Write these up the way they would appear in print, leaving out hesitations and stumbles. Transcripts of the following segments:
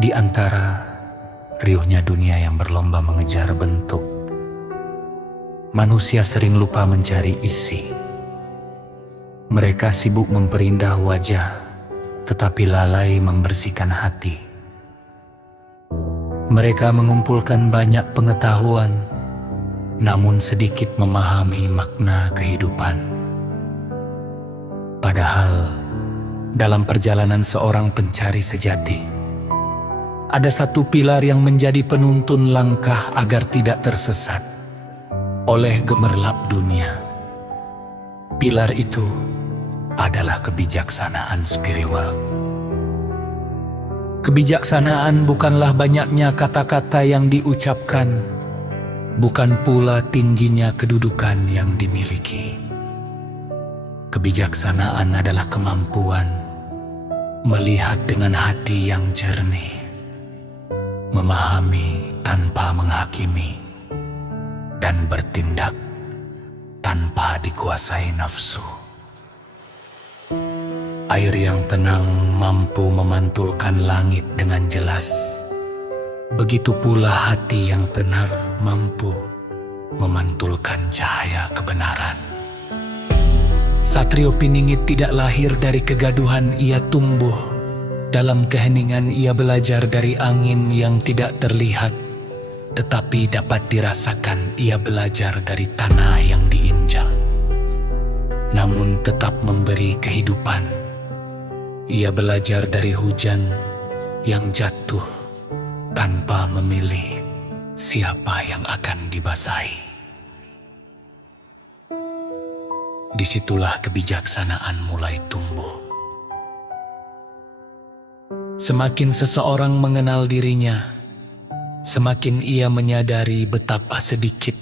Di antara riuhnya dunia yang berlomba mengejar bentuk, manusia sering lupa mencari isi. Mereka sibuk memperindah wajah, tetapi lalai membersihkan hati. Mereka mengumpulkan banyak pengetahuan, namun sedikit memahami makna kehidupan. Padahal, dalam perjalanan seorang pencari sejati, ada satu pilar yang menjadi penuntun langkah agar tidak tersesat oleh gemerlap dunia. Pilar itu adalah kebijaksanaan spiritual. Kebijaksanaan bukanlah banyaknya kata-kata yang diucapkan, bukan pula tingginya kedudukan yang dimiliki. Kebijaksanaan adalah kemampuan melihat dengan hati yang jernih, memahami tanpa menghakimi, dan bertindak tanpa dikuasai nafsu. Air yang tenang mampu memantulkan langit dengan jelas. Begitu pula hati yang tenar mampu memantulkan cahaya kebenaran. Satrio Piningit tidak lahir dari kegaduhan, ia tumbuh dalam keheningan. Ia belajar dari angin yang tidak terlihat, tetapi dapat dirasakan. Ia belajar dari tanah yang diinjak, namun tetap memberi kehidupan. Ia belajar dari hujan yang jatuh tanpa memilih siapa yang akan dibasahi. Disitulah kebijaksanaan mulai tumbuh. Semakin seseorang mengenal dirinya, semakin ia menyadari betapa sedikit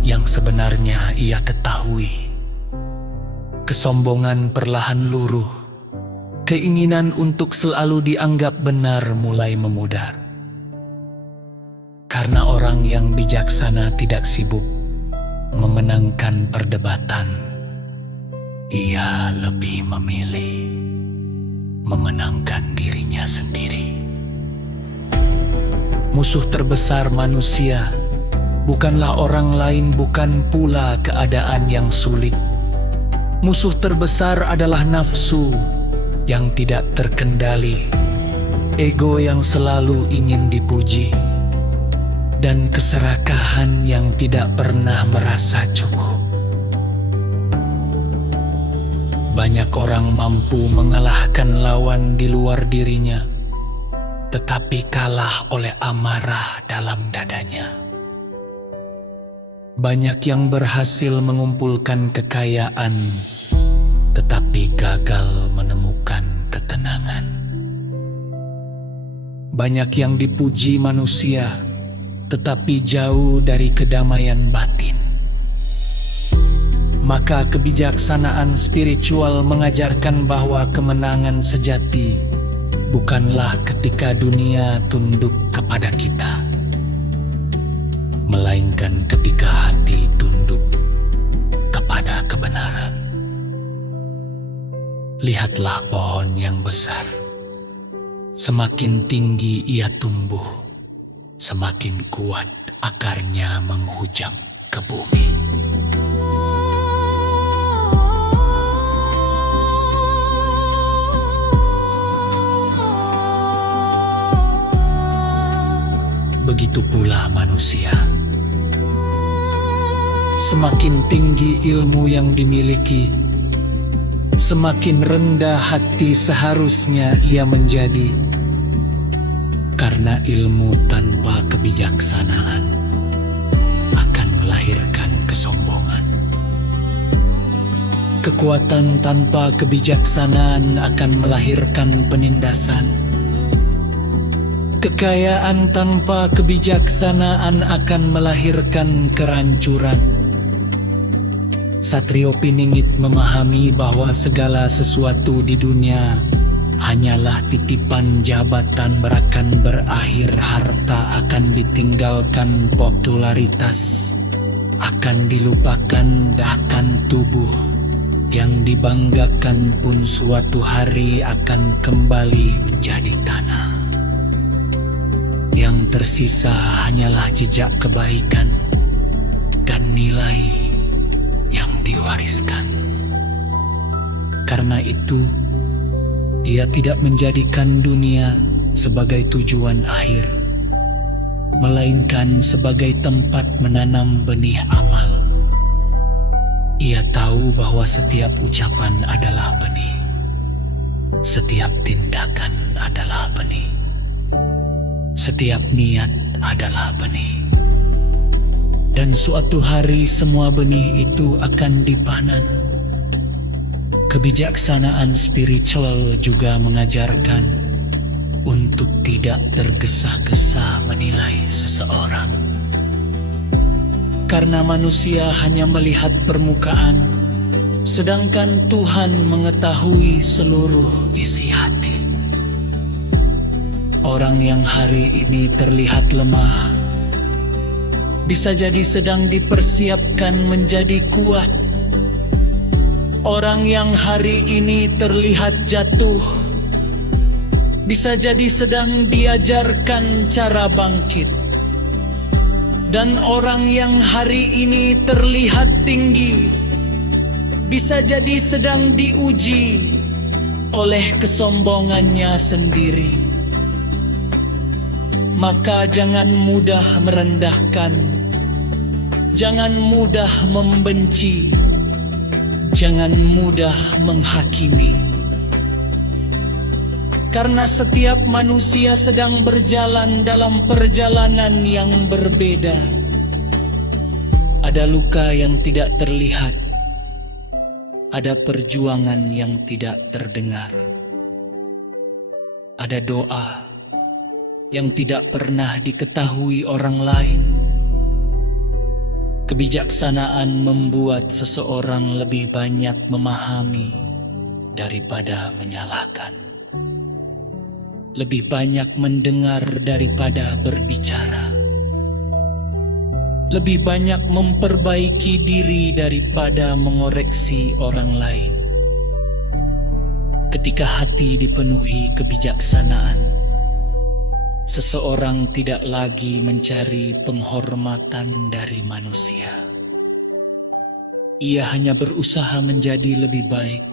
yang sebenarnya ia ketahui. Kesombongan perlahan luruh, keinginan untuk selalu dianggap benar mulai memudar. Karena orang yang bijaksana tidak sibuk memenangkan perdebatan, ia lebih memilih memenangkan dirinya sendiri. Musuh terbesar manusia bukanlah orang lain, bukan pula keadaan yang sulit. Musuh terbesar adalah nafsu yang tidak terkendali, ego yang selalu ingin dipuji, dan keserakahan yang tidak pernah merasa cukup. Banyak orang mampu mengalahkan lawan di luar dirinya, tetapi kalah oleh amarah dalam dadanya. Banyak yang berhasil mengumpulkan kekayaan, tetapi gagal menemukan ketenangan. Banyak yang dipuji manusia, tetapi jauh dari kedamaian batin. Maka kebijaksanaan spiritual mengajarkan bahwa kemenangan sejati bukanlah ketika dunia tunduk kepada kita, melainkan ketika hati tunduk kepada kebenaran. Lihatlah pohon yang besar. Semakin tinggi ia tumbuh, semakin kuat akarnya menghujam ke bumi. Begitu pula manusia. Semakin tinggi ilmu yang dimiliki, semakin rendah hati seharusnya ia menjadi. Karena ilmu tanpa kebijaksanaan akan melahirkan kesombongan. Kekuatan tanpa kebijaksanaan akan melahirkan penindasan. Kekayaan tanpa kebijaksanaan akan melahirkan kerancuran. Satrio Piningit memahami bahwa segala sesuatu di dunia hanyalah titipan jabatan, akan berakhir, harta akan ditinggalkan, popularitas akan dilupakan, bahkan tubuh yang dibanggakan pun suatu hari akan kembali menjadi tanah. Yang tersisa hanyalah jejak kebaikan dan nilai yang diwariskan. Karena itu, ia tidak menjadikan dunia sebagai tujuan akhir, melainkan sebagai tempat menanam benih amal. Ia tahu bahwa setiap ucapan adalah benih, setiap tindakan adalah benih, setiap niat adalah benih. Dan suatu hari semua benih itu akan dipanen. Kebijaksanaan spiritual juga mengajarkan untuk tidak tergesa-gesa menilai seseorang. Karena manusia hanya melihat permukaan, sedangkan Tuhan mengetahui seluruh isi hati. Orang yang hari ini terlihat lemah, bisa jadi sedang dipersiapkan menjadi kuat. Orang yang hari ini terlihat jatuh, bisa jadi sedang diajarkan cara bangkit. Dan orang yang hari ini terlihat tinggi, bisa jadi sedang diuji oleh kesombongannya sendiri. Maka jangan mudah merendahkan, jangan mudah membenci, jangan mudah menghakimi. Karena setiap manusia sedang berjalan dalam perjalanan yang berbeda. Ada luka yang tidak terlihat, ada perjuangan yang tidak terdengar, ada doa yang tidak pernah diketahui orang lain. Kebijaksanaan membuat seseorang lebih banyak memahami daripada menyalahkan, lebih banyak mendengar daripada berbicara, lebih banyak memperbaiki diri daripada mengoreksi orang lain. Ketika hati dipenuhi kebijaksanaan, seseorang tidak lagi mencari penghormatan dari manusia. Ia hanya berusaha menjadi lebih baik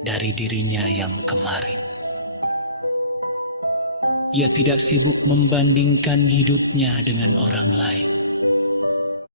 dari dirinya yang kemarin. Ia tidak sibuk membandingkan hidupnya dengan orang lain.